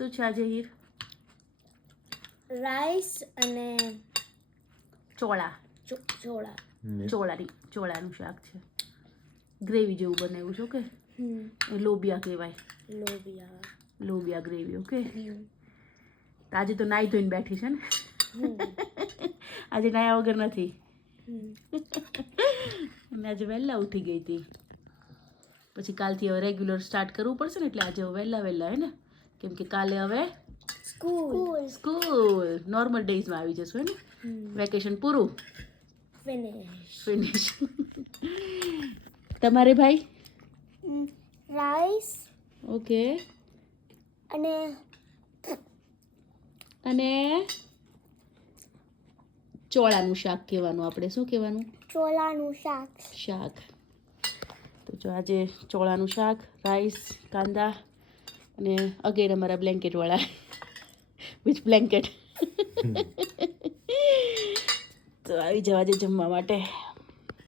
શું છે આજે હીર? રાઈસ અને ચોળા. ચોળાનું શાક છે. ગ્રેવી જેવું બનાવ્યું છે. ઓકે, એ લોબિયા કહેવાય. લોબિયા ગ્રેવી. ઓકે, આજે તો નાઈ ધોઈને બેઠી છે ને? આજે નાયા વગર નથી. અને આજે વહેલા ઉઠી ગઈ હતી. પછી કાલથી હવે રેગ્યુલર સ્ટાર્ટ કરવું પડશે ને, એટલે આજે વહેલા હે ને, કેમ કે કાલે હવે સ્કૂલ નોર્મલ ડેઝમાં આવી જશું હે ને. વેકેશન પૂરું, ફિનિશ. તમારે ભાઈ? રાઈસ ઓકે, અને ચોળાનું શાક કહેવાનું. આપણે શું કહેવાનું? ચોળાનું શાક. તો જો આજે ચોળાનું શાક, રાઈસ, કાંદા અને અગેર અમારા બ્લેન્કેટવાળા. Which blanket? તો આવી જવા આજે જમવા માટે.